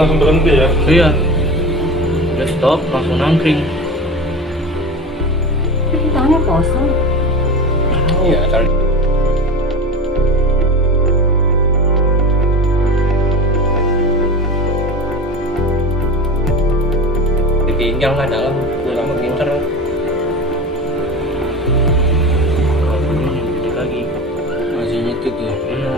langsung berhenti ya? Iya, udah stop langsung nangkring. Tapi tangannya kosong. Iya kali. Ditinggal nggak dalam, pulang pinter. Kalau belum dikit lagi masih nyetit ya. iya.